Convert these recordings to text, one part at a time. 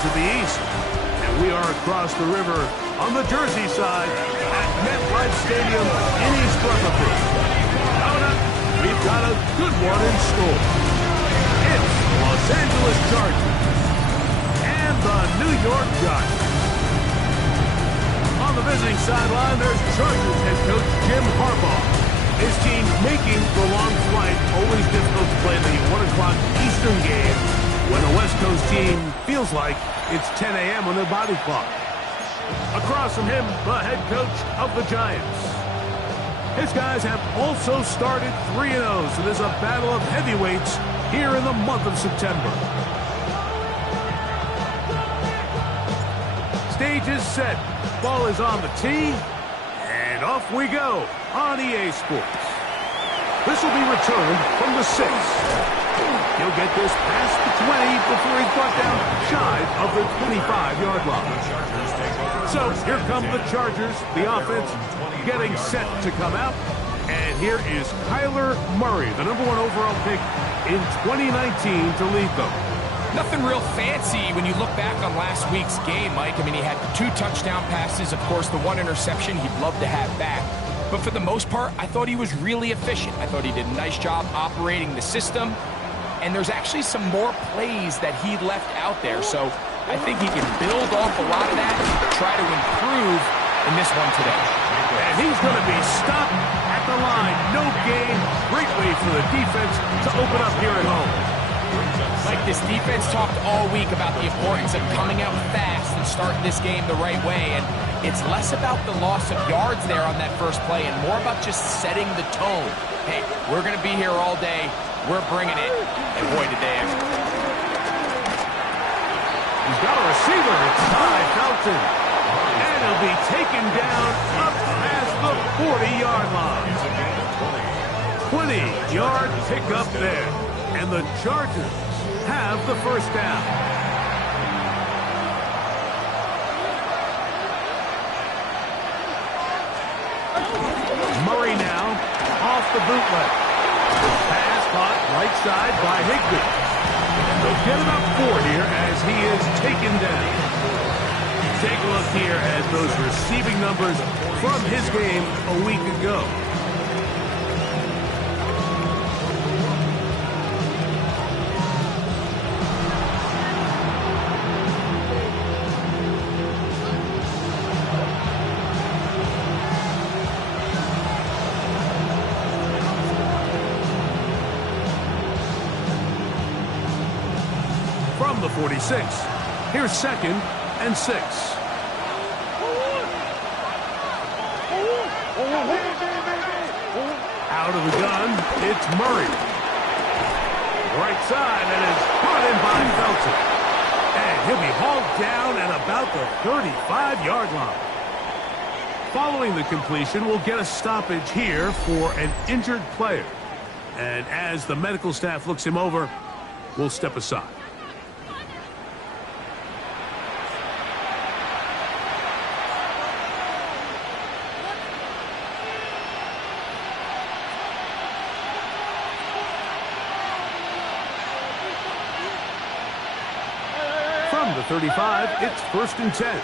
to the east. And we are across the river on the Jersey side at MetLife Stadium in East Rutherford. Coming up, we've got a good one in store. It's the Los Angeles Chargers and the New York Giants. On the visiting sideline, there's Chargers head coach Jim Harbaugh. His team making the long flight always difficult to play the 1 o'clock Eastern game when a West Coast team feels like it's 10 a.m. on their body clock. Across from him, the head coach of the Giants. His guys have also started 3-0, so there's a battle of heavyweights here in the month of September. Stage is set. Ball is on the tee. And off we go on EA Sports. This will be returned from the 6. He'll get this past the 20 before he's brought down shy of the 25-yard line. So here come the Chargers, the offense getting set to come out. And here is Kyler Murray, the #1 overall pick in 2019 to lead them. Nothing real fancy when you look back on last week's game, Mike. I mean, he had 2 touchdown passes, of course, the 1 interception he'd love to have back. But for the most part, I thought he was really efficient. I thought he did a nice job operating the system. And there's actually some more plays that he left out there. So I think he can build off a lot of that and try to improve in this one today. And he's going to be stopped at the line. No gain. Great way for the defense to open up here at home. Like this defense talked all week about the importance of coming out fast and starting this game the right way. And it's less about the loss of yards there on that first play and more about just setting the tone. Hey, we're going to be here all day. We're bringing it. And boy, did they ever. He's got a receiver. It's Ty Felton. And he'll be taken down up past the 40-yard line. 20-yard pickup there. And the Chargers have the first down. Murray now off the bootleg. Pass caught right side by Higbee. And they'll get about 4 here as he is taken down. Take a look here at those receiving numbers from his game a week ago. From the 46, here's 2nd and 6. Out of the gun, it's Murray. Right side, and is brought in by Felton. And he'll be hauled down at about the 35-yard line. Following the completion, we'll get a stoppage here for an injured player. And as the medical staff looks him over, we'll step aside. From the 35, it's 1st and 10.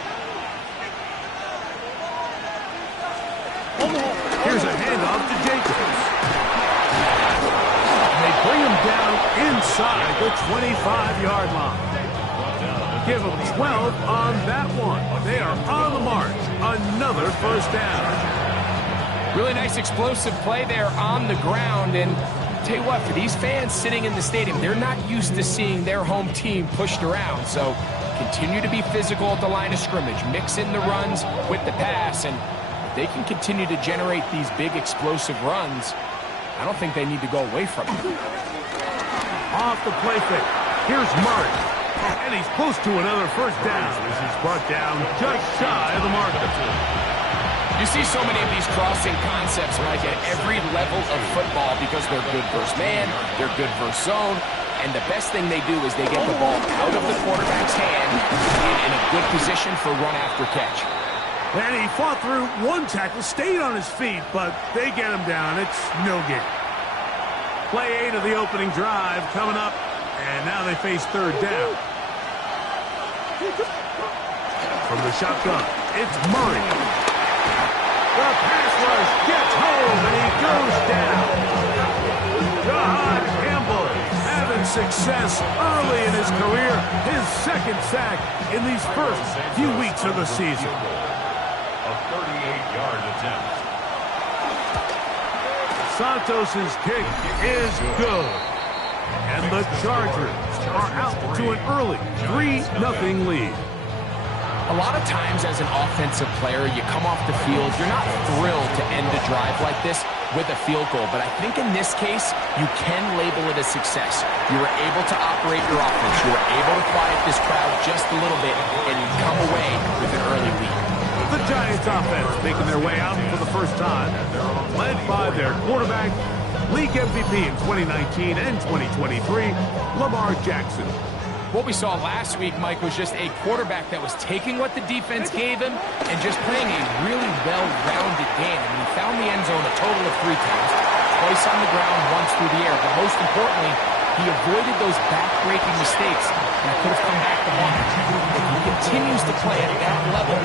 Here's a handoff to Jacobs. They bring him down inside the 25-yard line. Give them 12 on that one. They are on the march. Another first down. Really nice explosive play there on the ground. And tell you what, for these fans sitting in the stadium, they're not used to seeing their home team pushed around. So continue to be physical at the line of scrimmage. Mix in the runs with the pass. And if they can continue to generate these big explosive runs, I don't think they need to go away from it. Off the play fake. Here's Murray. And he's close to another first down as he's brought down just shy of the marker. You see so many of these crossing concepts, Mike, at every level of football because they're good versus man, they're good versus zone, and the best thing they do is they get the ball out of the quarterback's hand and in a good position for run after catch. And he fought through one tackle, stayed on his feet, but they get him down. It's no gain. Play 8 of the opening drive coming up, and now they face 3rd down. From the shotgun, it's Murray. The pass rush gets home, and he goes down. John Campbell having success early in his career. His second sack in these first few weeks of the season. A 38-yard attempt. Santos's kick is good. And the Chargers are out to an early 3-0 lead. A lot of times as an offensive player, you come off the field, you're not thrilled to end a drive like this with a field goal. But I think in this case, you can label it a success. You were able to operate your offense. You were able to quiet this crowd just a little bit and come away with an early lead. The Giants offense making their way out for the first time, led by their quarterback, league MVP in 2019 and 2023, Lamar Jackson. What we saw last week, Mike, was just a quarterback that was taking what the defense gave him and just playing a really well-rounded game. I mean, he found the end zone a total of 3 times, twice on the ground, once through the air. But most importantly, he avoided those back-breaking mistakes that could have come back to haunt him. If he continues to play at that level,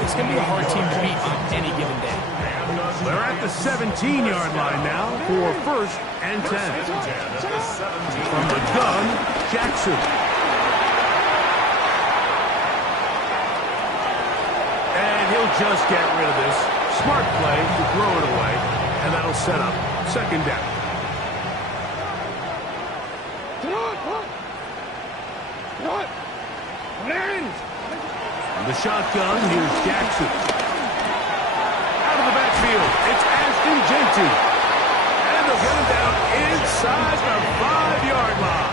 it's going to be a hard team to beat on any given day. They're at the 17-yard line now for 1st and 10. From the gun, Jackson. And he'll just get rid of this. Smart play to throw it away, and that'll set up 2nd down. From the shotgun, here's Jackson. Out of the backfield, it's Ashton Jeanty. And they'll get him down inside the 5-yard line.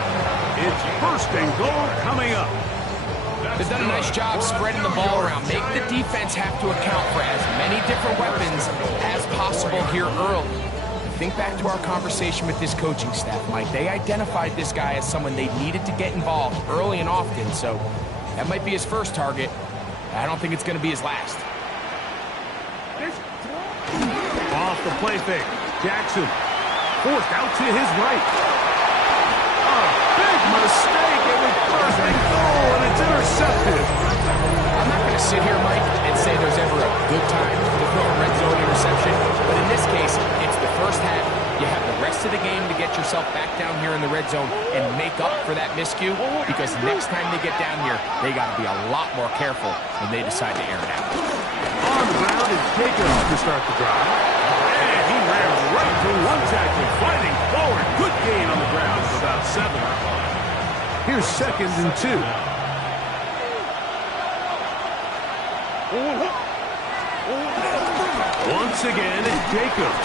It's 1st and goal coming up. They've done a nice job spreading the ball around. Make the defense have to account for as many different weapons as possible here early. Think back to our conversation with this coaching staff, Mike. They identified this guy as someone they needed to get involved early and often, so that might be his first target. I don't think it's going to be his last. Off the play fake, Jackson forced out to his right. A big mistake. It was 1st and goal, and it's intercepted. I'm not going to sit here, Mike, and say there's ever a good time to throw a red zone interception, but in this case, it's the first half. You have the rest of the game to get yourself back down here in the red zone and make up for that miscue, because next time they get down here, they got to be a lot more careful when they decide to air it out. On the ground is Jacobs to start the drive. And he ran right through 1 tackle, fighting forward. Good gain on the ground of about 7. Here's 2nd and 2. Once again, it's Jacobs.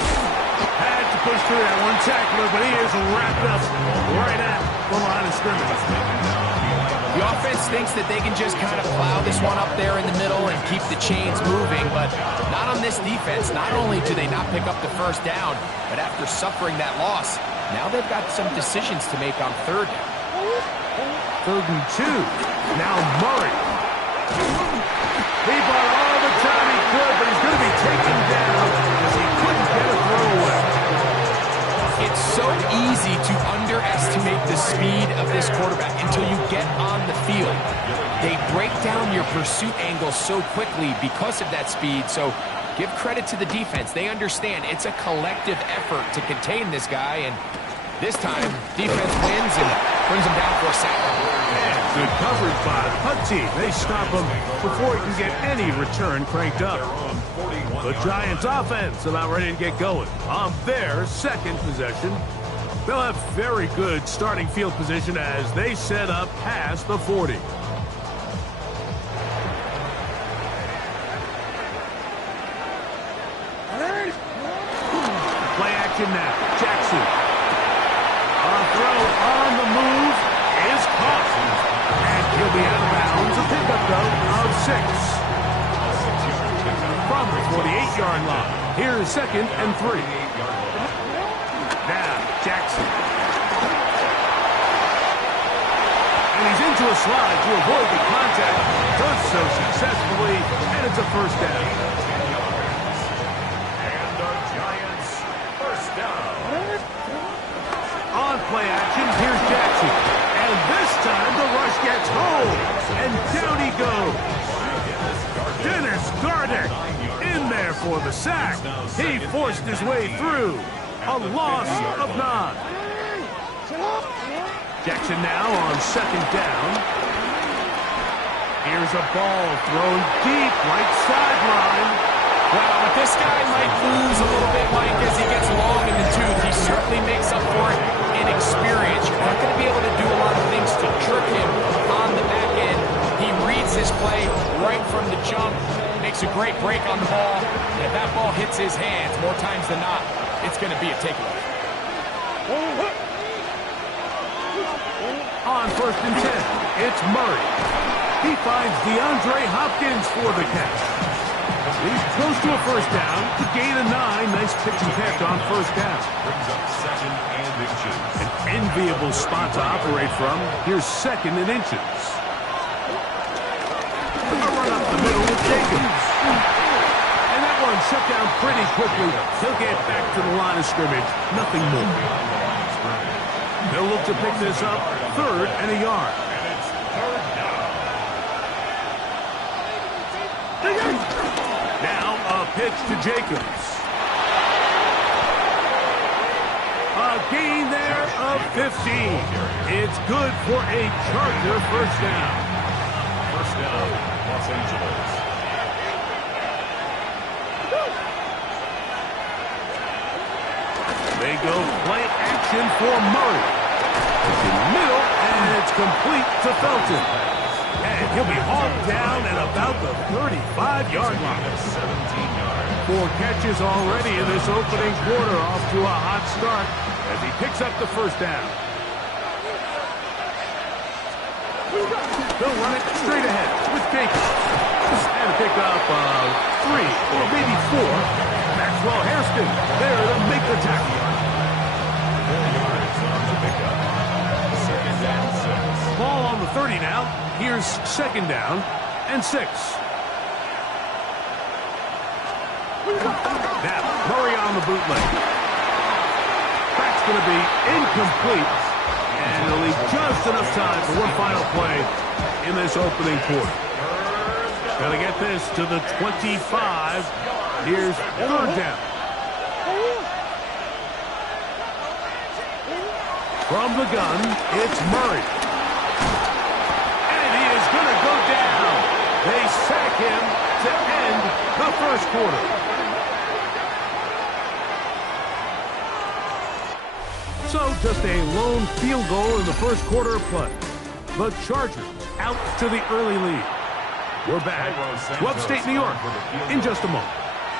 Had to push through that 1 tackler, but he is wrapped up right at the line of scrimmage. The offense thinks that they can just kind of plow this one up there in the middle and keep the chains moving, but not on this defense. Not only do they not pick up the 1st down, but after suffering that loss, now they've got some decisions to make on 3rd down. 3rd and 2. Now Murray. He bought all the time he could, but he's going to be taken down because he couldn't get a throw away. It's so easy to underestimate the speed of this quarterback until you get on the field. They break down your pursuit angle so quickly because of that speed, so give credit to the defense. They understand it's a collective effort to contain this guy, and this time, defense wins and brings him down for a sack. And good coverage by the punt team. They stop him before he can get any return cranked up. The Giants offense about ready to get going on their 2nd possession. They'll have very good starting field position as they set up past the 40. Play action now. Jackson. A throw on the move is caught. And he'll be out of bounds. A pickup, though, of 6. From the 48-yard line. Here's 2nd and 3. Now, Jackson. And he's into a slide to avoid the contact. Does so successfully, and it's a 1st down. And the Giants, 1st down. On play action, here's Jackson. And this time the rush gets home. And down he for the sack. He forced his way through. A loss of 9. Jackson now on 2nd down. Here's a ball thrown deep, right sideline. Well, but this guy might lose a little bit, Mike, as he gets long in the tooth. He certainly makes up for it in experience. You're not going to be able to do a lot of things to trick him on the back end. He reads his play right from the jump, makes a great break on the ball, and if that ball hits his hands more times than not, it's going to be a takeaway. On 1st and 10, it's Murray. He finds DeAndre Hopkins for the catch. He's close to a 1st down to gain a 9. Nice pitch and catch on 1st down. Brings up 2nd and inches. An enviable spot to operate from. Here's 2nd and inches. A run up the middle with Jacobs. And that one shut down pretty quickly. He'll get back to the line of scrimmage. Nothing more. They'll look to pick this up 3rd and a yard. And it's 3rd down. Now a pitch to Jacobs. A gain there of 15. It's good for a Charger 1st down. 1st down, Los Angeles. They go play action for Murray. It's in the middle, and it's complete to Felton. And he'll be hauled down at about the 35-yard line. 17 yards. 4 catches already in this opening quarter, off to a hot start as he picks up the 1st down. They'll run it straight ahead with Jacobs. And pick up 3 or maybe 4. Maxwell Hairston there to make the tackle. 4 yards on the pickup. 2nd and 6. Ball on the 30 now. Here's 2nd down and 6. Now, Murray on the bootleg. That's going to be incomplete. And it'll leave just enough time for one final play in this opening quarter. Got to get this to the 25. Here's 3rd down. From the gun, it's Murray. And he is going to go down. They sack him to end the 1st quarter. So just a lone field goal in the 1st quarter of play. The Chargers out to the early lead. We're back to upstate New York in just a moment.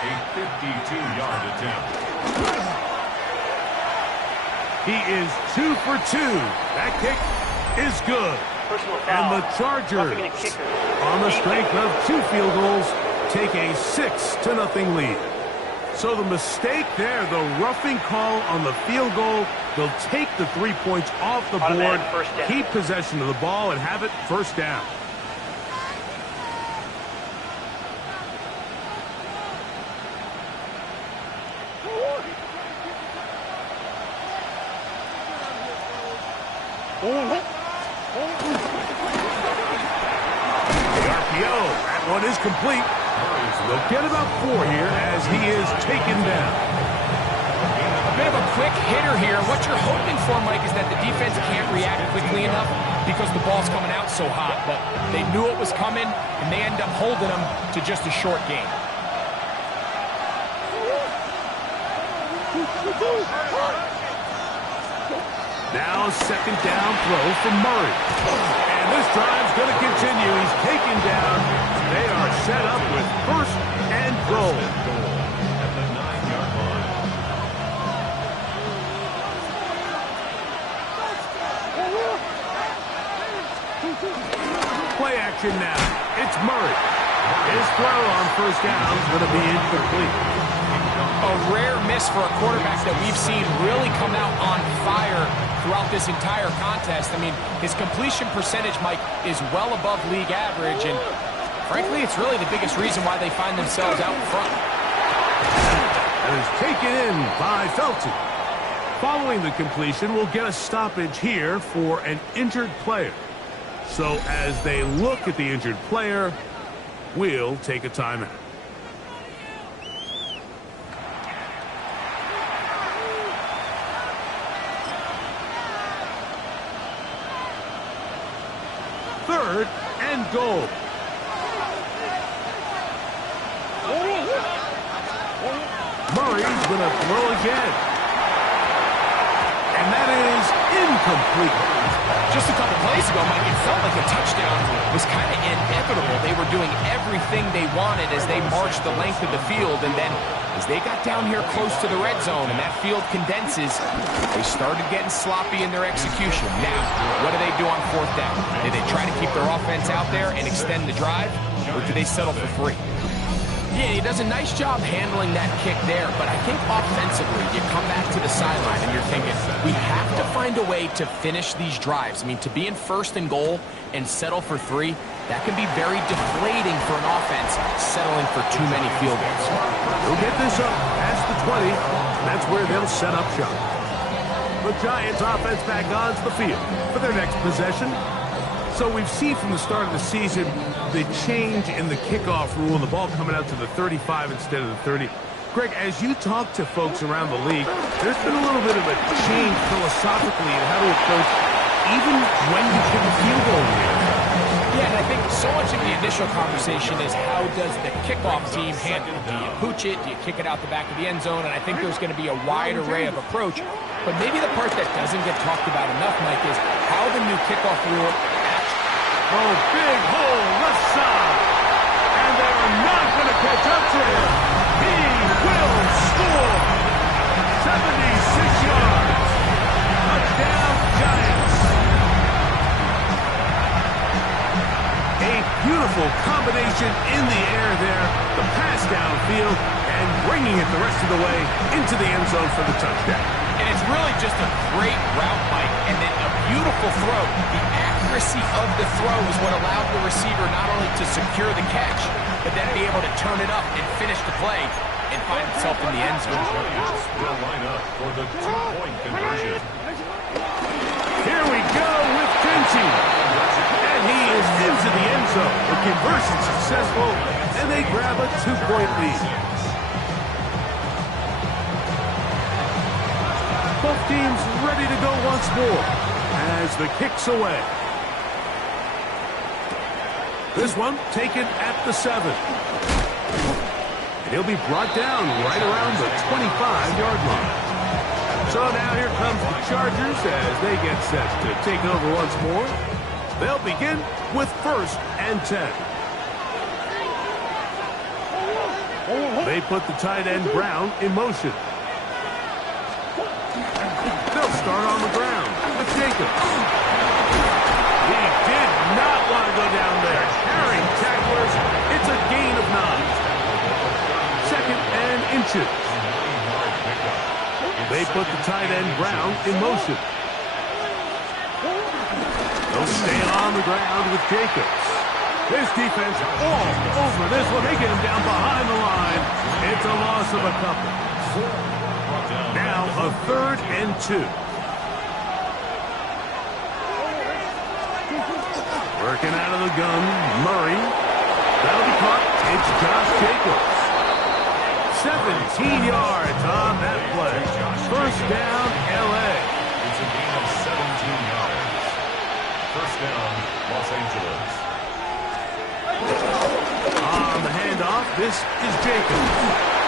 A 52-yard attempt. He is 2 for 2. That kick is good. And the Chargers, on the strength of 2 field goals, take a 6-0 lead. So the mistake there, the roughing call on the field goal, they'll take the 3 points off the board, keep possession of the ball, and have it 1st down. The RPO, that one is complete. They'll get about 4 here as he is taken down. A bit of a quick hitter here. What you're hoping for, Mike, is that the defense can't react quickly enough because the ball's coming out so hot. But they knew it was coming, and they end up holding them to just a short game. Now 2nd down throw from Murray. And this drive's going to continue. He's taken down. They are set up with 1st and goal. At the 9-yard line. Play action now. It's Murray. His throw on 1st down is going to be incomplete. A rare miss for a quarterback that we've seen really come out on fire throughout this entire contest. I mean, his completion percentage, Mike, is well above league average, and frankly, it's really the biggest reason why they find themselves out in front. And is taken in by Felton. Following the completion, we'll get a stoppage here for an injured player. So as they look at the injured player, we'll take a timeout. 3rd and goal. Murray's going to throw again. And that is incomplete. Just a couple plays ago, Mike, it felt like a touchdown was kind of inevitable. They were doing everything they wanted as they marched the length of the field, and then as they got down here close to the red zone and that field condenses, they started getting sloppy in their execution. Now, what do they do on 4th down? Do they try to keep their offense out there and extend the drive, or do they settle for 3? Yeah, he does a nice job handling that kick there, but I think offensively, you come back to the sideline and you're thinking, we have to find a way to finish these drives. I mean, to be in 1st and goal and settle for 3, that can be very deflating for an offense settling for too many field goals. They'll get this up past the 20. That's where they'll set up shop. The Giants offense back onto the field for their next possession. So we've seen from the start of the season the change in the kickoff rule and the ball coming out to the 35 instead of the 30. Greg, as you talk to folks around the league, there's been a little bit of a change philosophically in how to approach even when you kick a field goal here. Yeah, and I think so much of the initial conversation is how does the kickoff team handle it? Do you pooch it? Do you kick it out the back of the end zone? And I think there's going to be a wide array of approach. But maybe the part that doesn't get talked about enough, Mike, is how the new kickoff rule. Oh, big hole left side. And they're not going to catch up to him. He will score. 76 yards. Touchdown, Giants. A beautiful combination in the air there. The pass downfield and bringing it the rest of the way into the end zone for the touchdown. And it's really just a great route, Mike, and then a beautiful throw. The accuracy of the throw is what allowed the receiver not only to secure the catch, but then be able to turn it up and finish the play and find himself in the end zone. Will line up for the 2-point conversion. Here we go with Tinty. And he is into the end zone. The conversion successful, and they grab a 2-point lead. Both teams ready to go once more as the kick's away. This one taken at the 7. And he'll be brought down right around the 25-yard line. So now here comes the Chargers as they get set to take over once more. They'll begin with 1st and 10. They put the tight end Brown in motion. They'll start on the ground with Jacobs. He did not want to go down there. Carrying tacklers. It's a gain of 9. 2nd and inches. They put the tight end Brown in motion. They'll stay on the ground with Jacobs. This defense all over this one. They get him down behind the line. It's a loss of a couple. Now a 3rd and 2. Working out of the gun, Murray. That'll be caught. It's Josh Jacobs. 17 yards on that play. 1st down, L.A. It's a gain of 17 yards. 1st down, Los Angeles. On the handoff, this is Jacobs.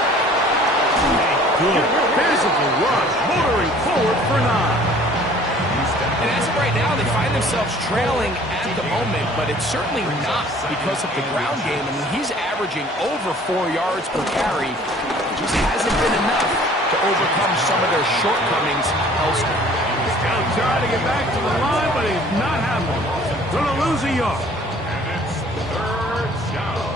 Good physical rush, motoring forward for 9. And as of right now, they find themselves trailing at the moment, but it's certainly not because of the ground game. I mean, he's averaging over 4 yards per carry. It just hasn't been enough to overcome some of their shortcomings elsewhere. Still trying to get back to the line, but it's not happening. Gonna lose a yard. And it's 3rd down.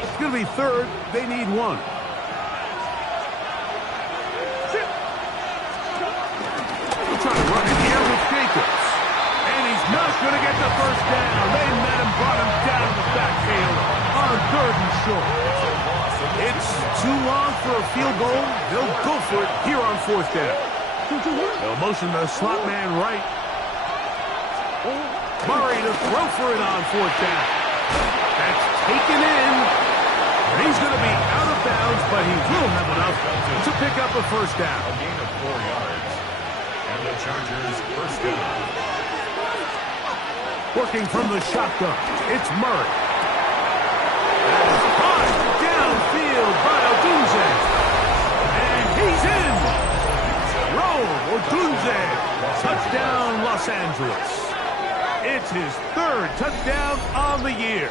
It's going to be 3rd. They need 1. We're trying to run it here with Jacobs. And he's not going to get the 1st down. They met him, brought him down the backfield on 3rd and short. It's too long for a field goal. They'll go for it here on 4th down. They'll motion the slot man right. Murray to throw for it on 4th down. That's taken in. He's going to be out of bounds, but he will have enough to pick up a first down. A gain of 4 yards. And the Chargers first down. Working from the shotgun, it's Murray. That is caught downfield by Odunze. And he's in. Roll Odunze. Touchdown, Los Angeles. It's his 3rd touchdown on the year.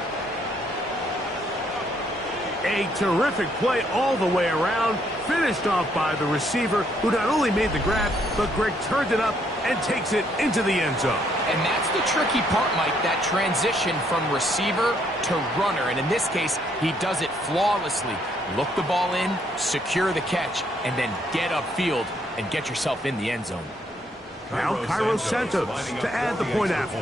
A terrific play all the way around, finished off by the receiver, who not only made the grab, but Greg turned it up and takes it into the end zone. And that's the tricky part, Mike, that transition from receiver to runner. And in this case, he does it flawlessly. Look the ball in, secure the catch, and then get upfield and get yourself in the end zone. Now Cairo Santos to add the point after.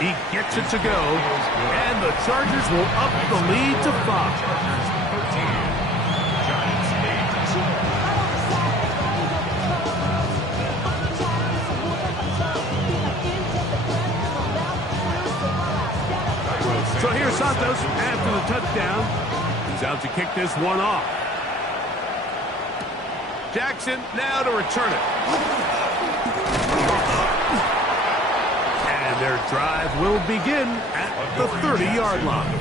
He gets it to go, and the Chargers will up the lead to 5. Chargers 13. Giants 8. So here's Santos after the touchdown. He's out to kick this one off. Jackson now to return it. And their drive will begin at the 30-yard line.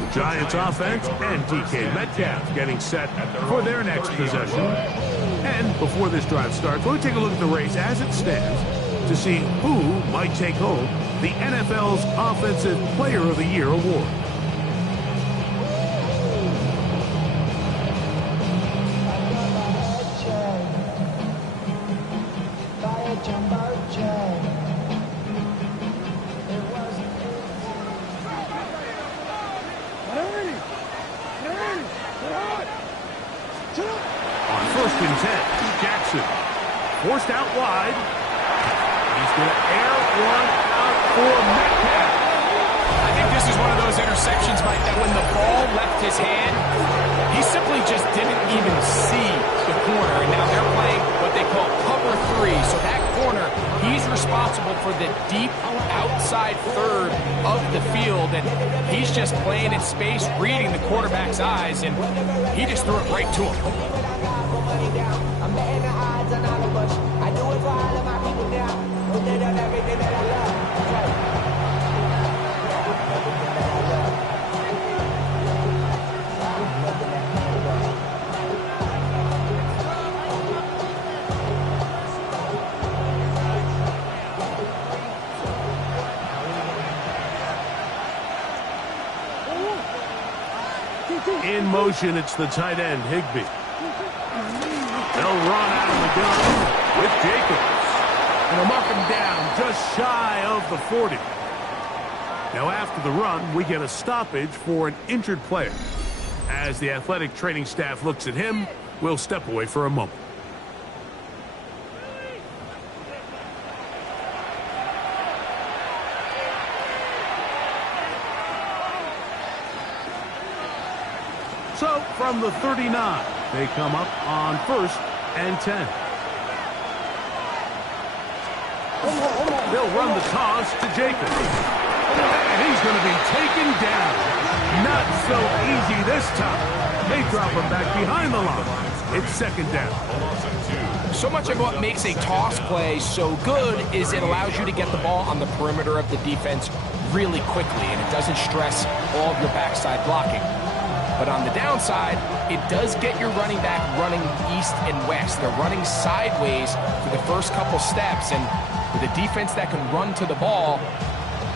The Giants offense and DK Metcalf getting set for their next possession. And before this drive starts, we'll take a look at the race as it stands to see who might take home the NFL's Offensive Player of the Year award. On 1st and 10, Jackson forced out wide. He's going to air one out for Metcalf. I think this is one of those interceptions, Mike, that when the ball left his hand, he simply just didn't even see the corner. And now they're playing what they call cover 3. So that corner, he's responsible for the deep outside third of the field. And he's just playing in space, reading the quarterback's eyes, and he just threw it right to him. I'm betting the odds on all of us. I do it for all of my people now. They done everything that I love. In motion, it's the tight end, Higbee. They'll run out of the gun with Jacobs. And they'll mark him down just shy of the 40. Now after the run, we get a stoppage for an injured player. As the athletic training staff looks at him, we'll step away for a moment. So from the 39, they come up on 1st and 10. They'll run the toss to Jacobs. And he's going to be taken down. Not so easy this time. They drop him back behind the line. It's 2nd down. So much of what makes a toss play so good is it allows you to get the ball on the perimeter of the defense really quickly, and it doesn't stress all of your backside blocking. But on the downside, it does get your running back running east and west. They're running sideways for the first couple steps, and with a defense that can run to the ball,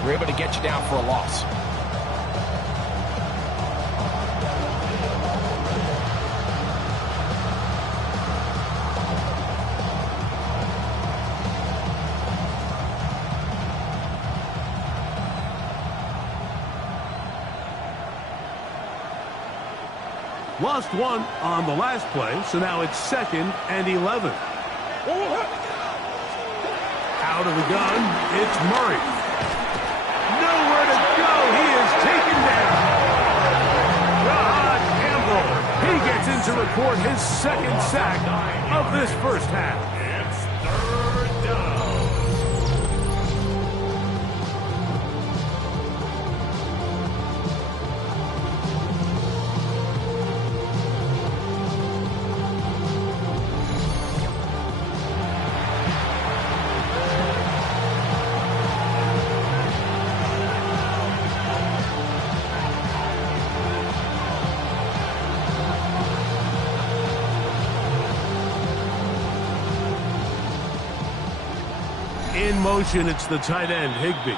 we're able to get you down for a loss. Lost one on the last play, so now it's 2nd and 11. Out of the gun, it's Murray. Nowhere to go. He is taken down. Rod Campbell. He gets in to record his 2nd sack of this first half. It's 3rd down. motion, it's the tight end, Higbee.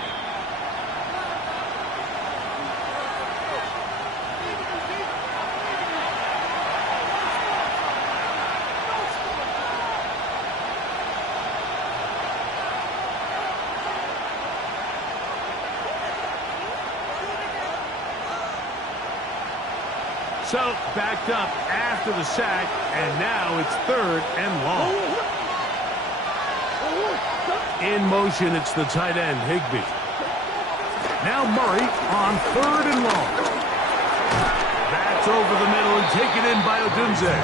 So, backed up after the sack, and now it's 3rd and long. In motion, it's the tight end, Higbee. Now Murray on 3rd and long. That's over the middle and taken in by Odunze.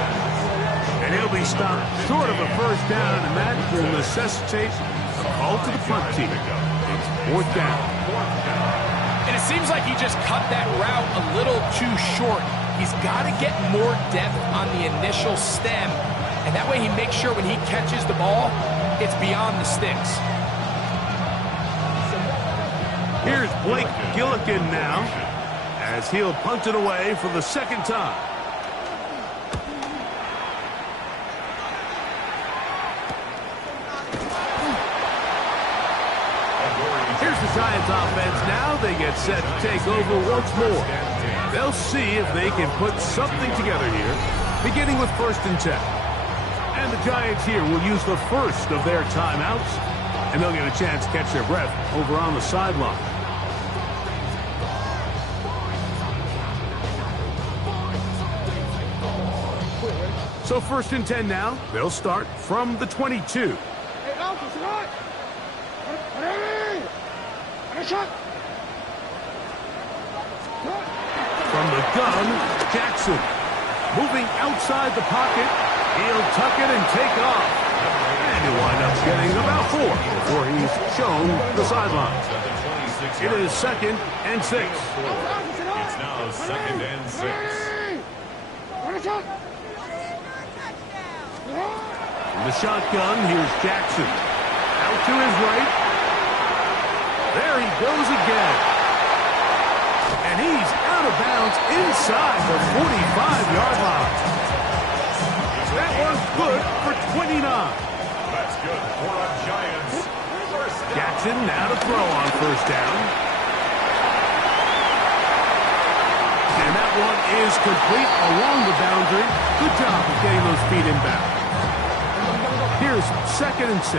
And he'll be stopped short of a first down, and that will necessitate a call to the punt team. It's 4th down. And it seems like he just cut that route a little too short. He's got to get more depth on the initial stem, and that way he makes sure when he catches the ball, it's beyond the sticks. Here's Blake Gillikin now, as he'll punt it away for the 2nd time. Here's the Giants offense now. They get set to take over once more. They'll see if they can put something together here, beginning with 1st and 10. And the Giants here will use the first of their timeouts, and they'll get a chance to catch their breath over on the sideline. So 1st and 10 now. They'll start from the 22. From the gun, Jackson. Moving outside the pocket, he'll tuck it and take off. And he'll wind up getting about 4 before he's shown the sidelines. It is 2nd and 6. It's now 2nd and 6. From the shotgun, here's Jackson. Out to his right. There he goes again. And he's out of bounds inside the 45-yard line. That one's good for 29. That's good for the Giants. Jackson now to throw on 1st down. And that one is complete along the boundary. Good job of getting those feet inbound. Here's 2nd and 6.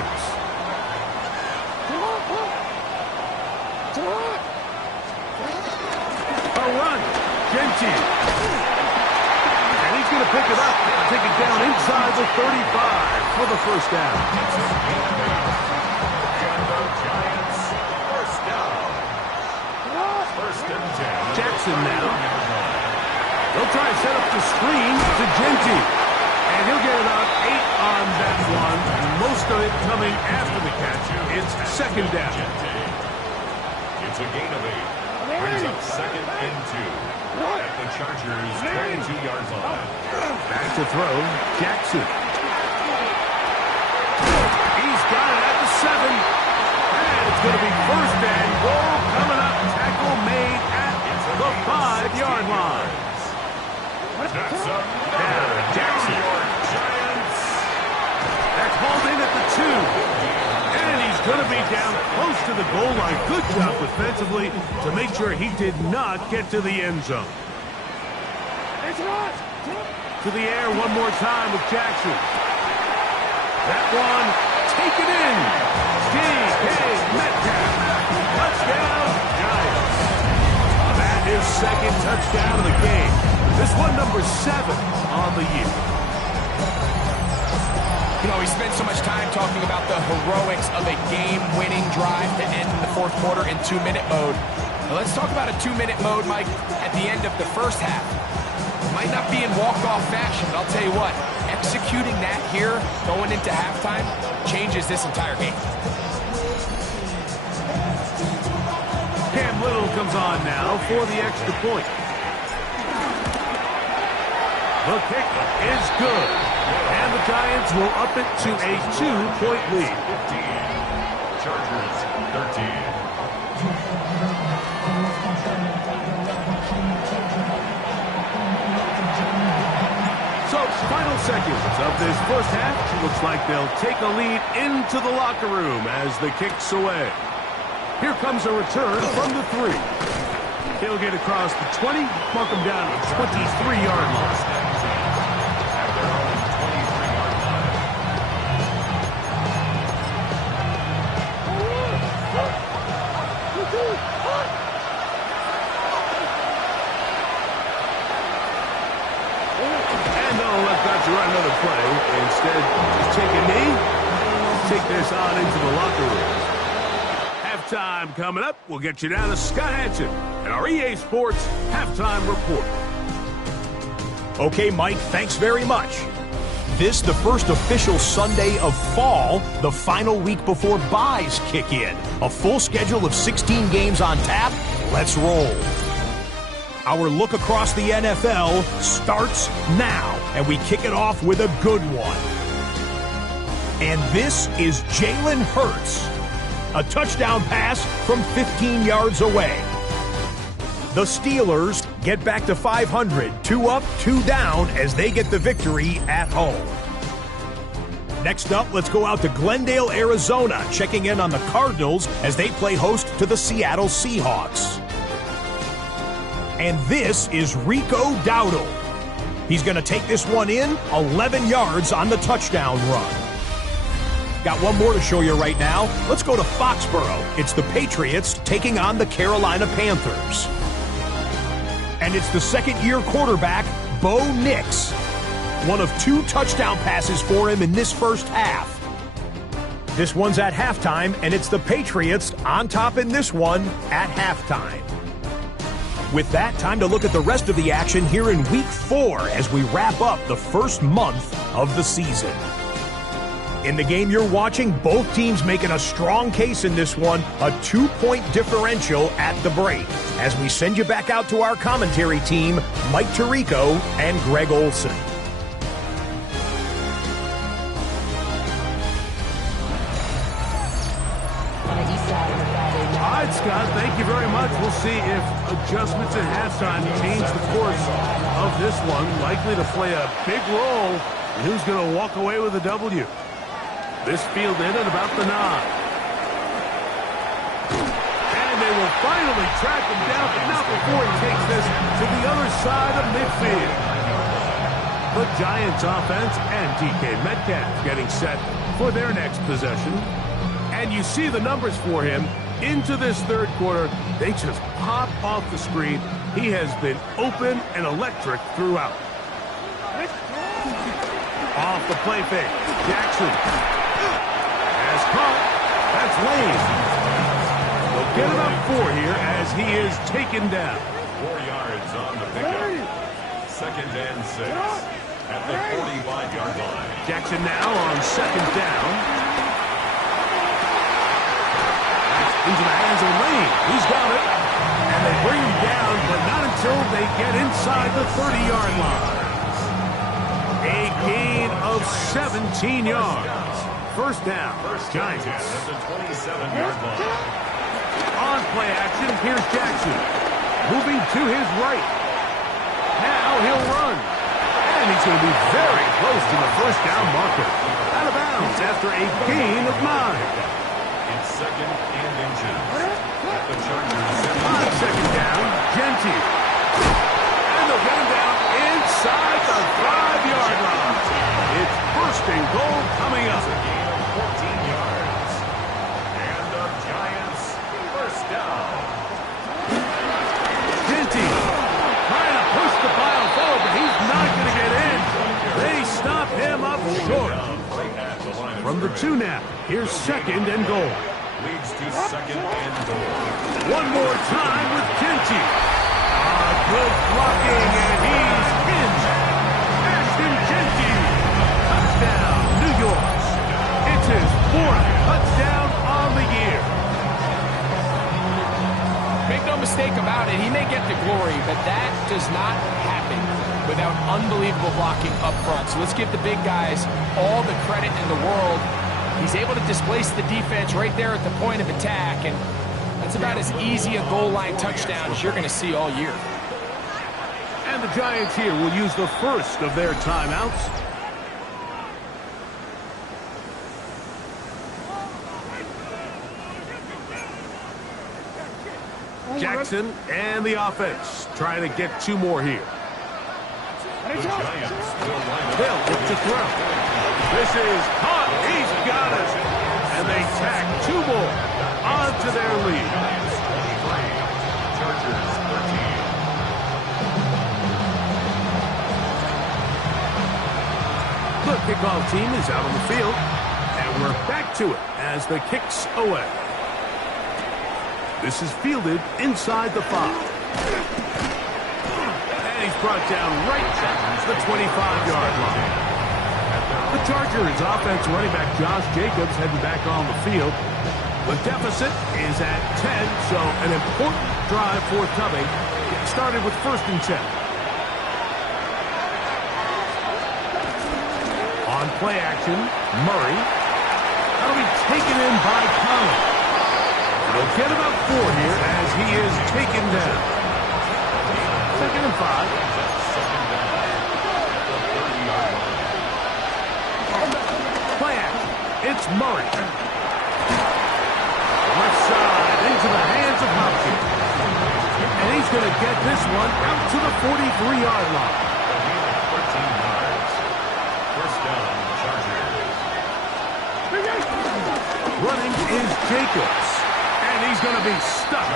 A run. Genty. And he's going to pick it up and take it down inside the 35 for the 1st down. Giants, 1st down. 1st and 10. Jackson now. They'll try to set up the screen to Genty. And he'll get about 8 on that one. Most of it coming after the catch. It's 2nd down. It's a gain of 8. Brings up 2nd and 2. At the Chargers' 22-yard line. Back to throw, Jackson. He's got it at the 7. And it's going to be 1st and goal coming up. Tackle made at the 5-yard line. That's up. Down, Jackson. Giants. That's hauled in at the 2. And he's going to be down close to the goal line. Good job defensively to make sure he did not get to the end zone. To the air one more time with Jackson. That one taken in. D.K. Metcalf. Touchdown, Giants. That is 2nd touchdown of the game. This one number 7 on the year. You know, we spent so much time talking about the heroics of a game-winning drive to end in the 4th quarter in 2-minute mode. Now let's talk about a 2-minute mode, Mike, at the end of the 1st half. Might not be in walk-off fashion, but I'll tell you what, executing that here, going into halftime, changes this entire game. Cam Little comes on now for the extra point. The kick is good. And the Giants will up it to a 2-point lead. 15. Chargers, 13. So, final seconds of this first half. Looks like they'll take a lead into the locker room as the kick's away. Here comes a return from the 3. He'll get across the 20, mark him down at 23-yard line. Run another play. Instead, just take a knee. Take this on into the locker room. Halftime coming up. We'll get you down to Scott Hansen and our EA Sports Halftime Report. Okay, Mike, thanks very much. This the first official Sunday of fall, the final week before byes kick in. A full schedule of 16 games on tap. Let's roll. Our look across the NFL starts now, and we kick it off with a good one. And this is Jalen Hurts. A touchdown pass from 15 yards away. The Steelers get back to 500, 2 up, 2 down as they get the victory at home. Next up, let's go out to Glendale, Arizona, checking in on the Cardinals as they play host to the Seattle Seahawks. And this is Rico Dowdle. He's going to take this one in, 11 yards on the touchdown run. Got one more to show you right now. Let's go to Foxborough. It's the Patriots taking on the Carolina Panthers. And it's the second-year quarterback, Bo Nix. One of 2 touchdown passes for him in this first half. This one's at halftime, and it's the Patriots on top in this one at halftime. With that, time to look at the rest of the action here in Week 4 as we wrap up the first month of the season. In the game you're watching, both teams making a strong case in this one, a 2-point differential at the break. As we send you back out to our commentary team, Mike Tirico and Greg Olson. All right, Scott, thank you very much. We'll see if adjustments at halftime change the course of this one. Likely to play a big role in who's going to walk away with a W. This field in at about the 9. And they will finally track him down, but not before he takes this to the other side of midfield. The Giants offense and DK Metcalf getting set for their next possession. And you see the numbers for him into this third quarter. They just pop off the screen. He has been open and electric throughout. Off the play fake. Jackson has caught. That's Lane. They'll get about 4 here as he is taken down. 4 yards on the pickup. 2nd and 6 at the 45-yard line. Jackson now on 2nd down. Into the hands of Lane. He's got it. And they bring him down, but not until they get inside the 30-yard line. A gain of 17 yards. First down, Giants. At the 27-yard line. On play action, here's Jackson. Moving to his right. Now he'll run. And he's going to be very close to the first down marker. Out of bounds after a gain of 9. 2nd and inches. At the Chargers. On 2nd down, Genty. And they'll get him down inside the 5-yard line. It's 1st and goal coming up. A gain of 14 yards. And the Giants first down. Genty trying to push the pile forward, but he's not going to get in. They stop him up short. From the 2 now, here's 2nd and goal. Leads to 2nd and goal. One more time with Genty. Good blocking, and he's in. Ashton Genty. Touchdown, New York. It's his 4th touchdown on the year. Make no mistake about it, he may get the glory, but that does not happen without unbelievable blocking up front. So let's give the big guys all the credit in the world. He's able to displace the defense right there at the point of attack, and that's about as easy a goal line touchdown as you're going to see all year. And And the Giants here will use the first of their timeouts. Jackson and the offense trying to get 2 more here. The Giants will line up. They'll look to throw. This is caught. He's got it. And they tack 2 more onto their lead. Giants 23, Chargers 13. The kickoff team is out on the field, and we're back to it as the kick's away. This is fielded inside the 5. And he's brought down right at the 25-yard line. The Chargers offense running back Josh Jacobs heading back on the field. The deficit is at 10, so an important drive forthcoming. It started with 1st and 10. On play action, Murray. That'll be taken in by Conley. They'll get about 4 here as he is taken down. 2nd and 5. Play action. It's Murray. Left side into the hands of Hopkins. And he's going to get this one out to the 43-yard line. 14 yards. First down, Chargers. Running is Jacobs. And he's going to be stuck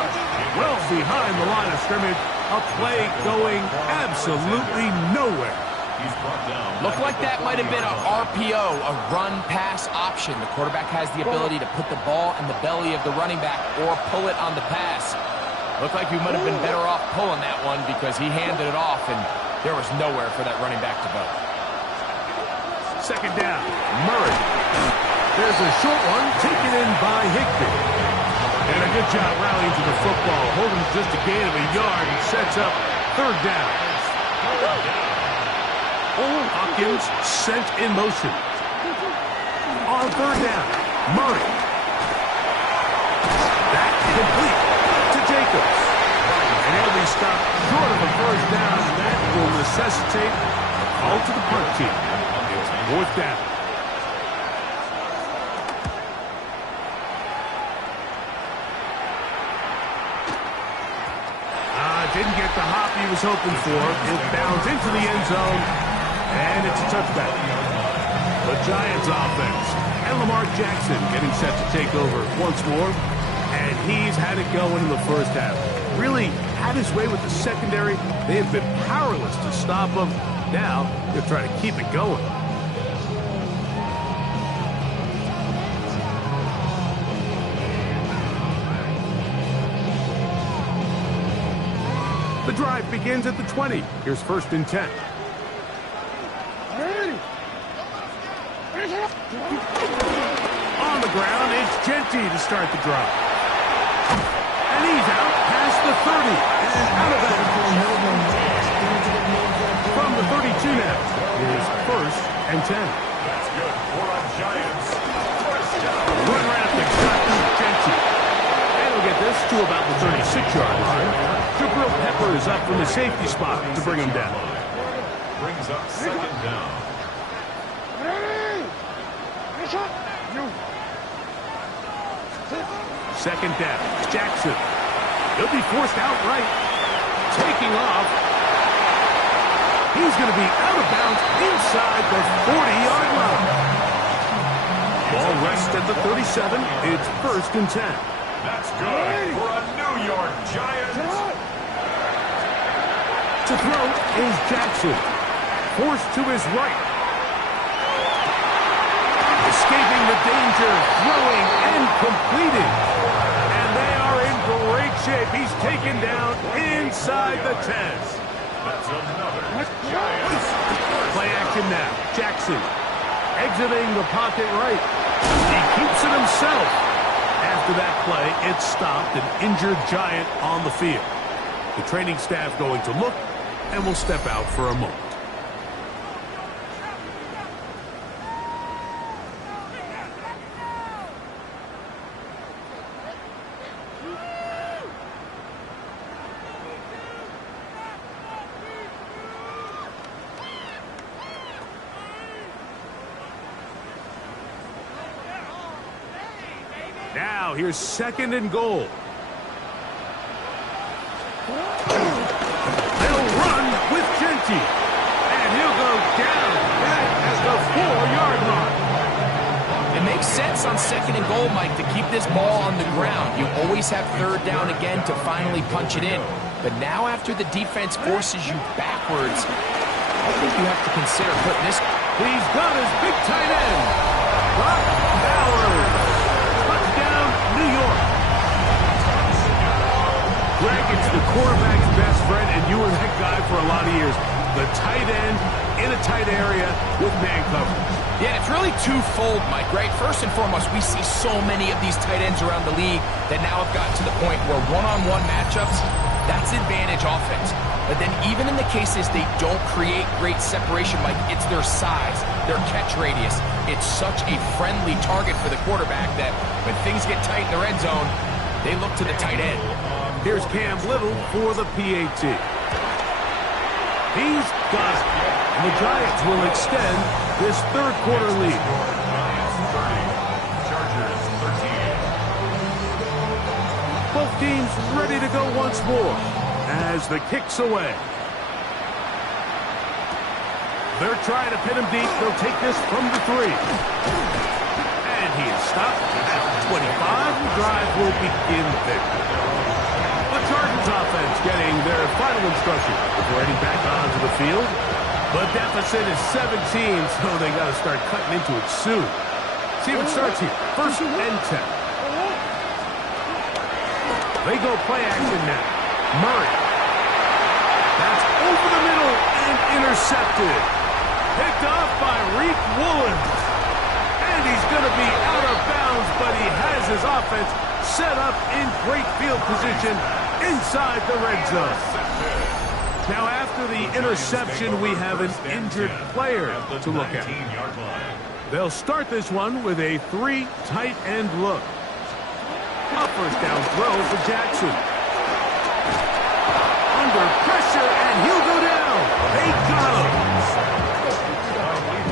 well behind the line of scrimmage. A play going absolutely nowhere. He's brought down. Looked like that might have been a RPO, a run-pass option. The quarterback has the ability to put the ball in the belly of the running back or pull it on the pass. Looked like he might have been better off pulling that one because he handed it off, and there was nowhere for that running back to go. 2nd down, Murray. There's a short one taken in by Higbee. And a good job rallying to the football, holding just a gain of a yard and sets up 3rd down. Hopkins sent in motion. On 3rd down, Murray. That complete to Jacobs. And he'll be stopped short of a 1st down, and that will necessitate a call to the punt team. It's 4th down. Didn't get the hop he was hoping for. It bounds into the end zone, and it's a touchback. The Giants offense and Lamar Jackson getting set to take over once more, and he's had it going in the first half. Really had his way with the secondary. They have been powerless to stop him. Now they're trying to keep it going. The drive begins at the 20. Here's 1st and 10. On the ground, it's Genty to start the drive. And he's out past the 30. And out of that. From the 32 now. Here's 1st and 10. That's good for a Giants. First down. Run right up the gut to Genty. And he'll get this to about the 36-yard line. Jabril Pepper is up from the safety spot to bring him down. Brings up 2nd down. 2nd down. Jackson. He'll be forced outright. Taking off. He's going to be out of bounds inside the 40-yard line. Ball rests at the 37. It's 1st and 10. That's good for a New York Giants. To throw is Jackson. Forced to his right. Escaping the danger. Throwing and completing. And they are in great shape. He's taken down inside the 10. That's another Giants. Play action now. Jackson exiting the pocket right. He keeps it himself. After that play, it stopped an injured Giant on the field. The training staff going to look and will step out for a moment. here's 2nd and goal. They'll run with Genty. And he'll go down back at the 4-yard line. It makes sense on 2nd and goal, Mike, to keep this ball on the ground. You always have 3rd down again to finally punch it in. But now after the defense forces you backwards, I think you have to consider putting this. He's got his big tight end. Brock Bowers. Touchdown, New York. Greg, it's the quarterback's best friend, and you were that guy for a lot of years. The tight end in a tight area with man coverage. Yeah, it's really twofold, Mike, right? First and foremost, we see so many of these tight ends around the league that now have gotten to the point where one-on-one matchups, that's advantage offense. But then even in the cases they don't create great separation, Mike, it's their size, their catch radius. It's such a friendly target for the quarterback that when things get tight in the red zone, they look to the tight end. Here's Cam Little for the PAT. He's got it. And the Giants will extend this 3rd quarter lead. Chargers 13. Both teams ready to go once more as the kick's away. They're trying to pin him deep. They'll take this from the 3. And he is stopped at 25. The drive will begin there. The Chargers offense getting their final instruction before heading back onto the field. The deficit is 17, so they got to start cutting into it soon. See if it starts here. 1st and 10. They go play action now. Murray. That's over the middle and intercepted. Picked off by Reek Woolen. And he's going to be out of bounds, but he has his offense set up in great field position inside the red zone. Now, after the interception, we have an injured player to look at. They'll start this one with a 3 tight end look. A 1st down throw for Jackson. Under pressure, and he'll go down. They got him.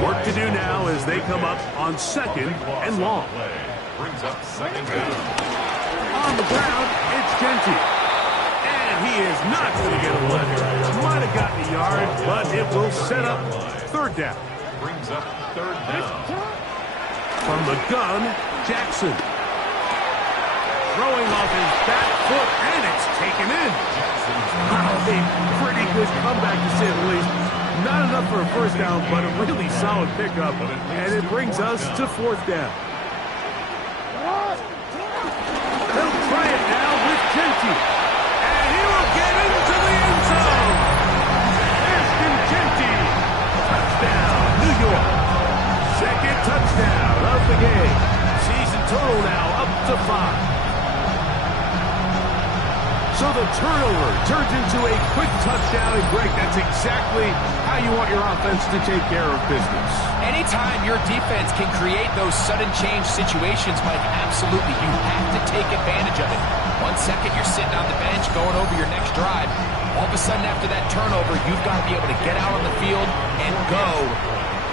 Work to do now as they come up on 2nd and long. Brings up 2nd down. On the ground, it's Genty. He is not going to get away. Might have gotten a yard, but it will set up 3rd down. Brings up 3rd down. From the gun, Jackson. Throwing off his back foot, and it's taken in. A pretty good comeback, to say the least. Not enough for a 1st down, but a really solid pickup, and it brings us to 4th down. They'll try it now with Genty. Get into the end zone. Ashton Genty. Touchdown, New York. 2nd touchdown of the game. Season total now up to 5. So the turnover turns into a quick touchdown, and Greg, that's exactly how you want your offense to take care of business. Anytime your defense can create those sudden change situations, Mike, absolutely, you have to take advantage of it. 1 second, you're sitting on the bench going over your next drive. All of a sudden, after that turnover, you've got to be able to get out on the field and go.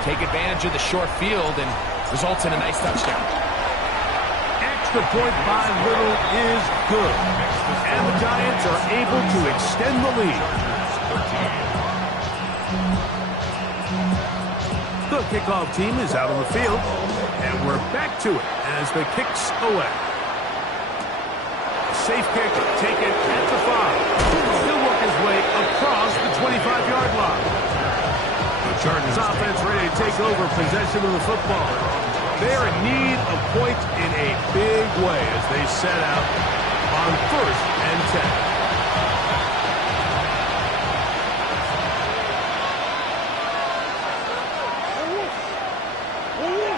Take advantage of the short field and results in a nice touchdown. Extra point by Little is good. And the Giants are able to extend the lead. The kickoff team is out on the field. And we're back to it as the kick's away. Safe kick taken at the 5. He'll work his way across the 25-yard line. The Chargers offense ready to take over possession of the football. They're in need of points in a big way as they set out on 1st and 10.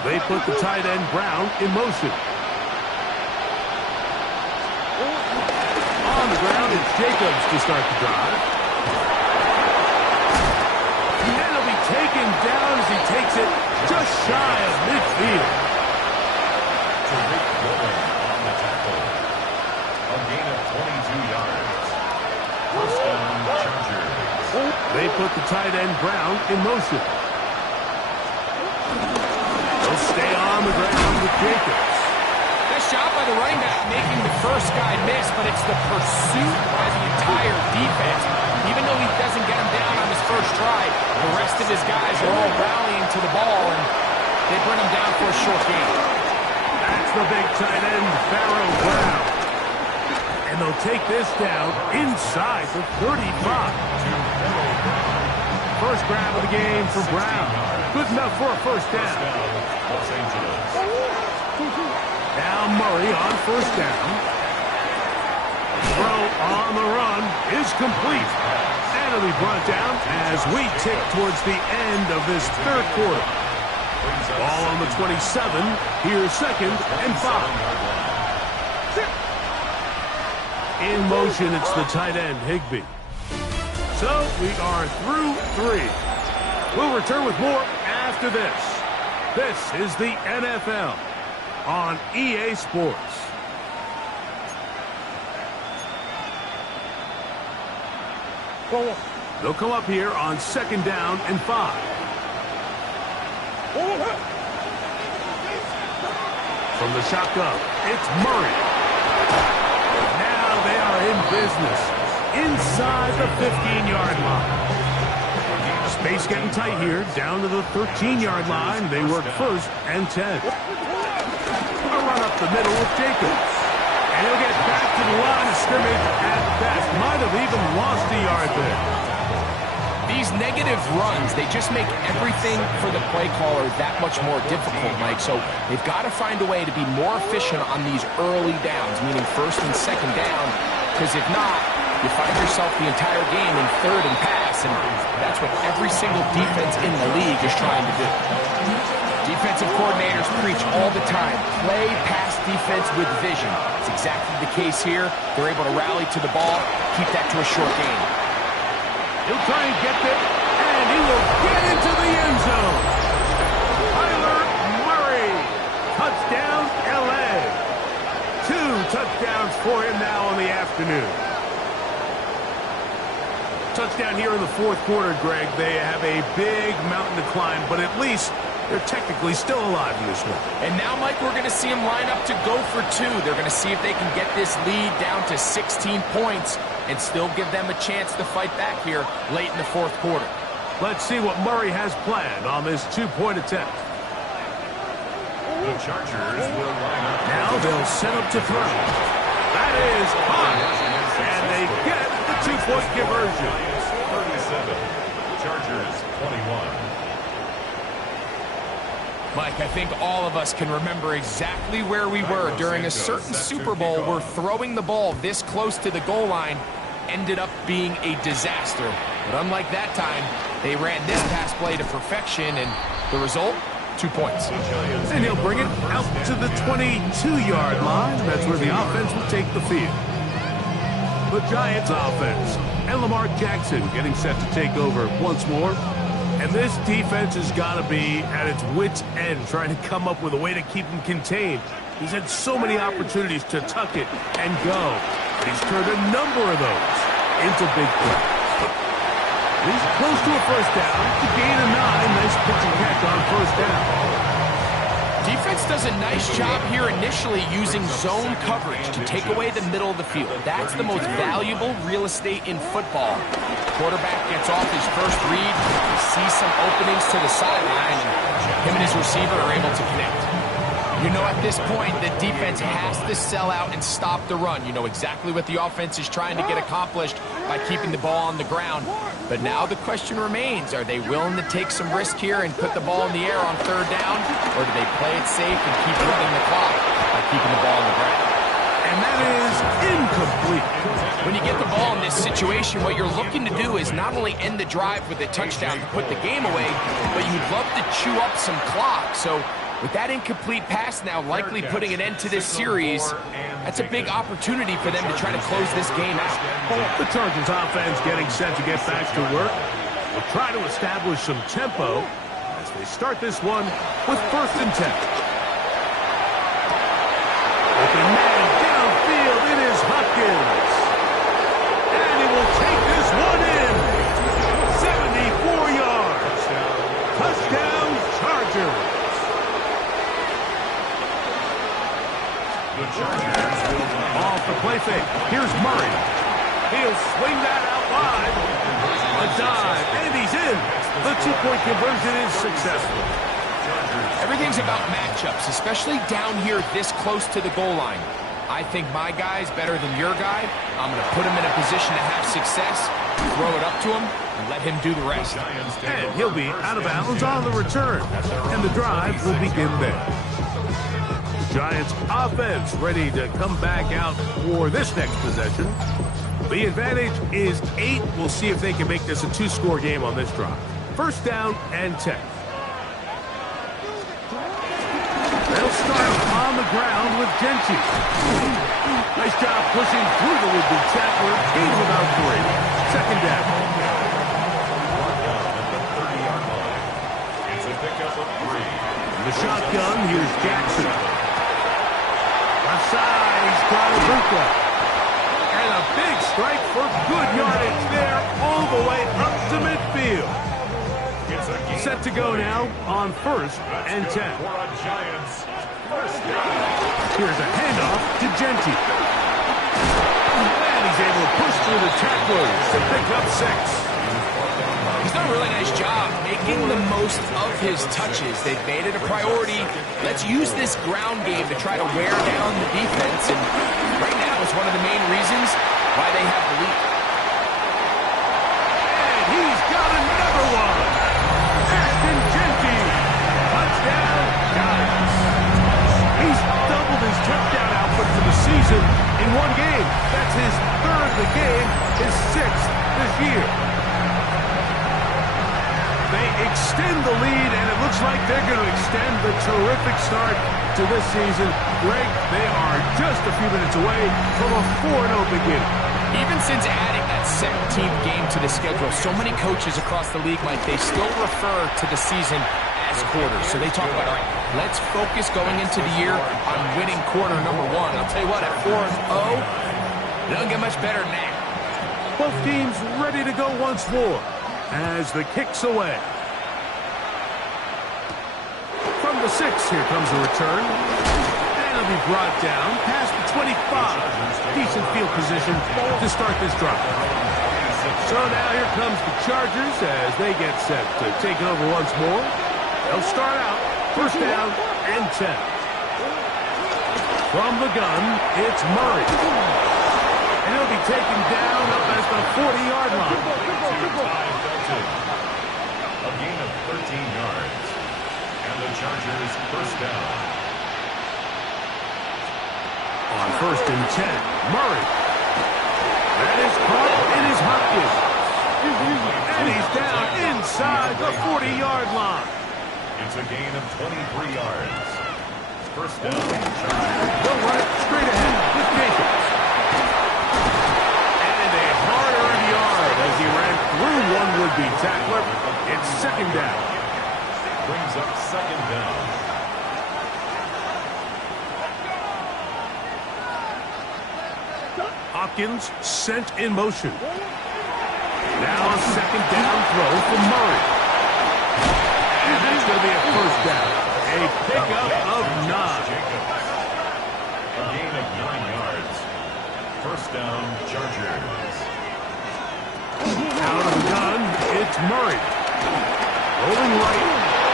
They put the tight end Brown in motion. On the ground, it's Jacobs to start the drive. And he'll be taken down as he takes it just shy of midfield. Rick Woolen on the tackle. A gain of 22 yards. 1st down, Chargers. They put the tight end Brown in motion. They'll stay on the ground with Jacobs. This job by the running back making the first guy miss, but it's the pursuit by the entire defense. Even though he doesn't get him down on his first try, the rest of his guys are all rallying to the ball, and they bring him down for a short gain. That's the big tight end, Pharaoh Brown. And they'll take this down inside the 35. First grab of the game for Brown. Good enough for a first down. Now Murray on first down. Throw on the run is complete. And it'll be brought down as we tick towards the end of this third quarter. Ball on the 27. Here's 2nd and 5. In motion, it's the tight end, Higbee. So we are through 3. We'll return with more after this. This is the NFL on EA Sports. They'll come up here on 2nd down and 5. From the shotgun, it's Murray. Now they are in business inside the 15-yard line. Space getting tight here, down to the 13-yard line. They work 1st and 10. A run up the middle with Jacobs. And he'll get back to the line of scrimmage at best. Might have even lost a yard there. These negative runs, they just make everything for the play caller that much more difficult, Mike. So they've got to find a way to be more efficient on these early downs, meaning 1st and 2nd down, because if not, you find yourself the entire game in 3rd and pass, and that's what every single defense in the league is trying to do. Defensive coordinators preach all the time, play pass defense with vision. It's exactly the case here. They're able to rally to the ball, keep that to a short gain. He'll try and get there, and he will get into the end zone. Kyler Murray, touchdown LA. 2 touchdowns for him now in the afternoon. Touchdown here in the 4th quarter, Greg. They have a big mountain to climb, but at least they're technically still alive in this one. And now, Mike, we're going to see them line up to go for 2. They're going to see if they can get this lead down to 16 points and still give them a chance to fight back here late in the 4th quarter. Let's see what Murray has planned on this 2-point attempt. The Chargers will line up. Now they'll set up to throw. That is high, and they get the 2-point conversion. 37, Chargers 21. Mike, I think all of us can remember exactly where we were during a certain Super Bowl where throwing the ball this close to the goal line ended up being a disaster. But unlike that time, they ran this pass play to perfection, and the result, 2 points. And he'll bring it out to the 22-yard line. That's where the offense will take the field. The Giants offense. And Lamar Jackson getting set to take over once more. And this defense has got to be at its wit's end, trying to come up with a way to keep him contained. He's had so many opportunities to tuck it and go, but he's turned a number of those into big plays. He's close to a first down. To gain a 9. Nice pitch and catch on first down. Defense does a nice job here initially using zone coverage to take away the middle of the field. That's the most valuable real estate in football. Quarterback gets off his first read, he sees some openings to the sideline, and him and his receiver are able to connect. You know at this point the defense has to sell out and stop the run. You know exactly what the offense is trying to get accomplished by keeping the ball on the ground. But now the question remains, are they willing to take some risk here and put the ball in the air on 3rd down? Or do they play it safe and keep running the clock by keeping the ball on the ground? And that is incomplete. When you get the ball in this situation, what you're looking to do is not only end the drive with a touchdown to put the game away, but you'd love to chew up some clock. So with that incomplete pass now likely putting an end to this series, that's a big opportunity for them to try to close this game out. The Chargers offense getting set to get back to work. They'll try to establish some tempo as they start this one with 1st and 10. Open man downfield, it is Hopkins. And he will take this one in. 74 yards. Touchdown, Chargers. The Here's Murray. He'll swing that out wide. A dive, and he's in. The two-point conversion is successful. Everything's about matchups, especially down here this close to the goal line. I think my guy's better than your guy. I'm going to put him in a position to have success, throw it up to him, and let him do the rest. And he'll be out of bounds on the return. And the drive will begin there. Giants offense ready to come back out for this next possession. The advantage is 8. We'll see if they can make this a 2-score game on this drive. First down and 10. They'll start on the ground with Genty. Nice job pushing through the would-be tackler. Gain of about 3. Second down. It's a pickup of 3. In the shotgun, here's Jackson. Left side, he's got Azuka. And a big strike for good yardage there all the way up to midfield. Set to go now on first and 10. Here's a handoff to Genty. And he's able to push through the tacklers to pick up 6. He's done a really nice job making the most of his touches. They've made it a priority. Let's use this ground game to try to wear down the defense. And right now it's one of the main reasons why they have the lead. And he's got another one. Genty, touchdown, Giants. He's doubled his touchdown output for the season in one game. That's his 3rd of the game, his 6th this year. They extend the lead, and it looks like they're going to extend the terrific start to this season. Greg, they are just a few minutes away from a 4-0 beginning. Even since adding that 17th game to the schedule, so many coaches across the league, Mike, they still refer to the season as quarters. So they talk about, all right, let's focus going into the year on winning quarter number 1. I'll tell you what, at 4-0, it doesn't get much better than that. Both teams ready to go once more as the kick's away. From the 6, here comes the return. Will be brought down past the 25. Decent field position to start this drive. So now here comes the Chargers as they get set to take it over once more. They'll start out first down and 10. From the gun, it's Murray. And he'll be taken down up at the 40-yard line. A gain of 13 yards. And the Chargers first down. On first and 10, Murray. That is caught in his Hopkins. And he's down inside the 40-yard line. It's a gain of 23 yards. First down, Chargers. They'll run it straight ahead with Jacobs. And a hard-earned yard as he ran through one would-be tackler. It's second down. Brings up second down. Hopkins sent in motion. Now a second down throw for Murray. And that's going to be a first down. A pickup of 9. A gain of 9 yards. First down, Chargers. Out of the gun, it's Murray. Rolling right.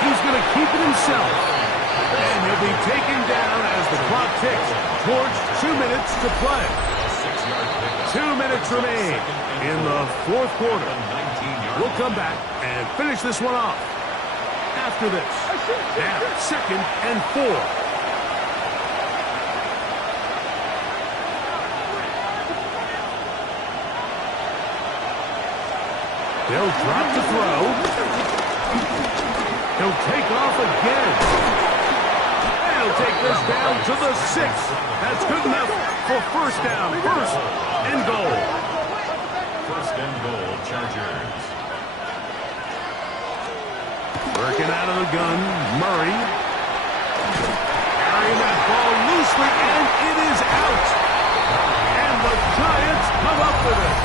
He's going to keep it himself. And he'll be taken down as the clock ticks towards 2 minutes to play. 2 minutes remain in the 4th quarter. We'll come back and finish this one off after this. Now, second and 4. They'll drop to throw. He'll take off again. And he'll take this down to the 6. That's good enough for first down. First and goal. First and goal, Chargers. Working out of the gun, Murray. Carrying that ball loosely, and it is out. And the Giants come up with it.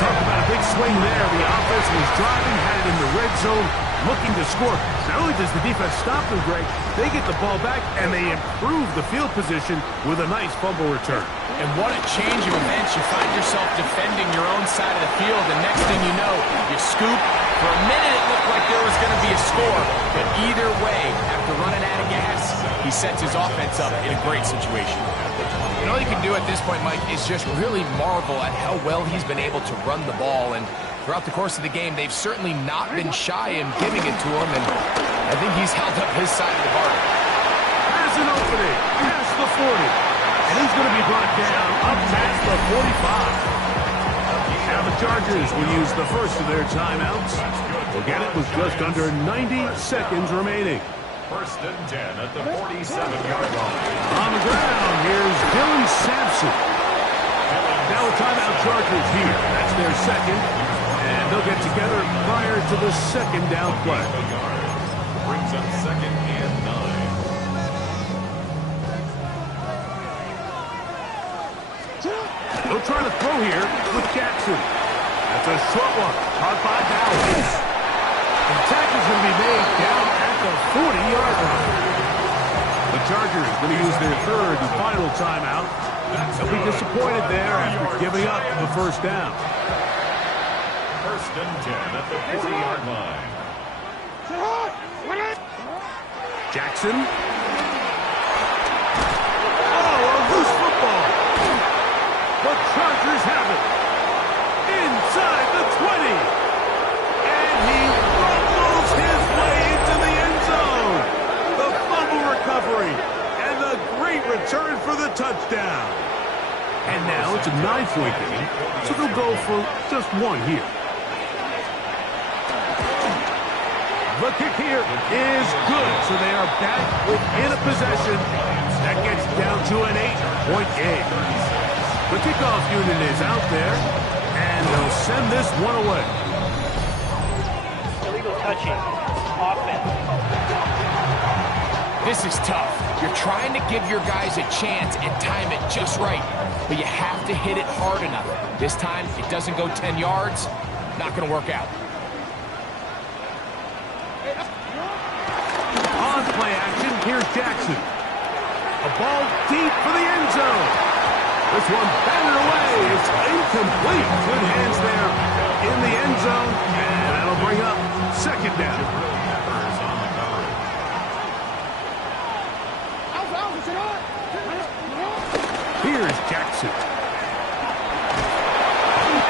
Talk about a big swing there. The offense was driving, had it in the red zone, looking to score. Not only does the defense stop them, Greg, they get the ball back and they improve the field position with a nice fumble return. And what a change of events. You find yourself defending your own side of the field, and next thing you know, you scoop. For a minute, it looked like there was going to be a score, but either way, after running out of gas, he sets his offense up in a great situation. And all you can do at this point, Mike, is just really marvel at how well he's been able to run the ball. And throughout the course of the game, they've certainly not been shy in giving it to him, and I think he's held up his side of the bargain. Has an opening past the 40, and he's going to be brought down up past the 45. Now the Chargers will use the first of their timeouts. We'll get it with just under 90 seconds remaining. First and 10 at the 47-yard line. On the ground, here's Dylan Sampson. Now a timeout Chargers here. That's their second. And they'll get together prior to the second down play. Brings up second and 9. They'll try to throw here with Jackson. That's a short one. Caught by Dallas. The tackle's going to be made down at the 40-yard line. The Chargers going to use their third and final timeout. They'll be disappointed there after giving up the first down. First and 10 at the 40-yard line. Jackson. Oh, a loose football. The Chargers have it. Inside the 20. And he rumbles his way into the end zone. The fumble recovery. And the great return for the touchdown. And now it's a 9-point game, so they'll go for just one here. The kick here is good, so they are back within a possession. That gets down to an 8-point game. The kickoff unit is out there, and they'll send this one away. Illegal touching. Offense. This is tough. You're trying to give your guys a chance and time it just right, but you have to hit it hard enough. This time, it doesn't go 10 yards. Not going to work out. On play action, here's Jackson. A ball deep for the end zone. This one batted away. It's incomplete. Good hands there in the end zone, and that'll bring up second down. Here's Jackson.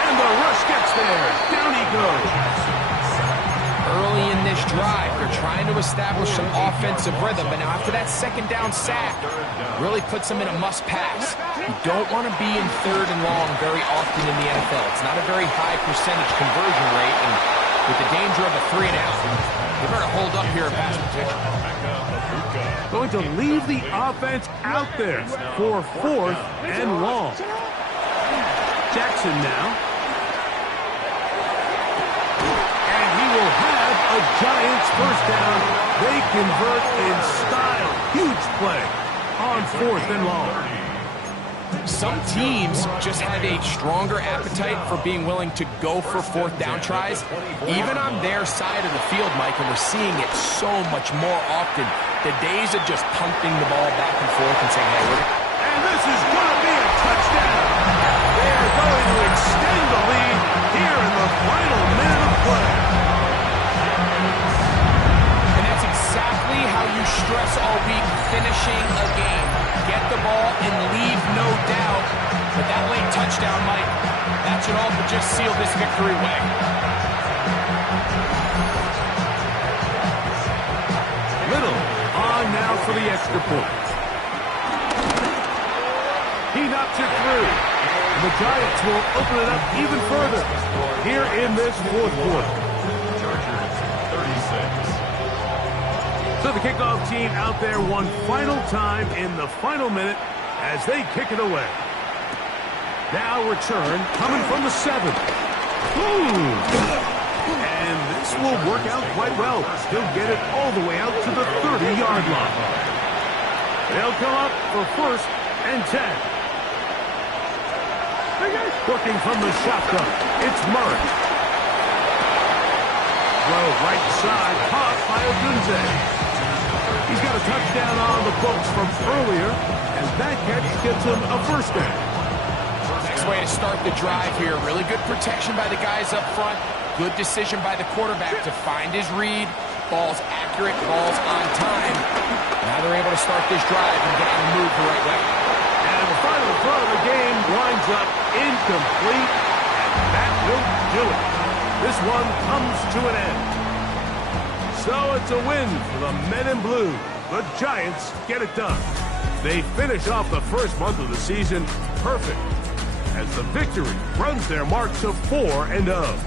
And the rush gets there. Down he goes. Early in this drive, they're trying to establish some offensive rhythm, but now after that second down sack, really puts them in a must-pass. You don't want to be in third and long very often in the NFL. It's not a very high percentage conversion rate, and with the danger of a 3-and-out, they better hold up here in pass protection. Going to leave the offense out there for fourth and long. Jackson now. And he will have a Giants first down. They convert in style. Huge play on fourth and long. Some teams just have a stronger appetite for being willing to go for fourth down tries, even on their side of the field, Mike, and we're seeing it so much more often. The days of just punting the ball back and forth and saying, hey, and this is going to be a touchdown. They are going to extend the lead here in the final minute of play. And that's exactly how you stress all week finishing a game. Get the ball and leave no doubt. But that late touchdown, Mike, that should all but just seal this victory away. Little on now for the extra point. He knocks it through. And the Giants will open it up even further here in this fourth quarter. Chargers 36. So the kickoff team out there one final time in the final minute as they kick it away. Now return coming from the 7. And this will work out quite well. He'll get it all the way out to the 30-yard line. They'll come up for first and 10. Working from the shotgun, it's Murray. throw right side, caught by Odunze. He's got a touchdown on the books from earlier, and that catch gets him a first down. Nice way to start the drive here. Really good protection by the guys up front. Good decision by the quarterback to find his read. Ball's accurate, ball's on time. Now they're able to start this drive and get on the move the right way. And the final throw of the game winds up incomplete, and that will do it. This one comes to an end. So it's a win for the men in blue. The Giants get it done. They finish off the first month of the season perfect, as the victory runs their mark to 4-0.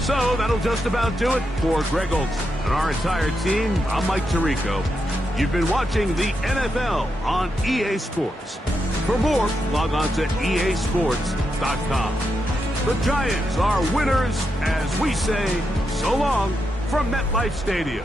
So that'll just about do it for Greg Olson and our entire team. I'm Mike Tirico. You've been watching the NFL on EA Sports. For more, log on to easports.com. The Giants are winners as we say so long from MetLife Stadium.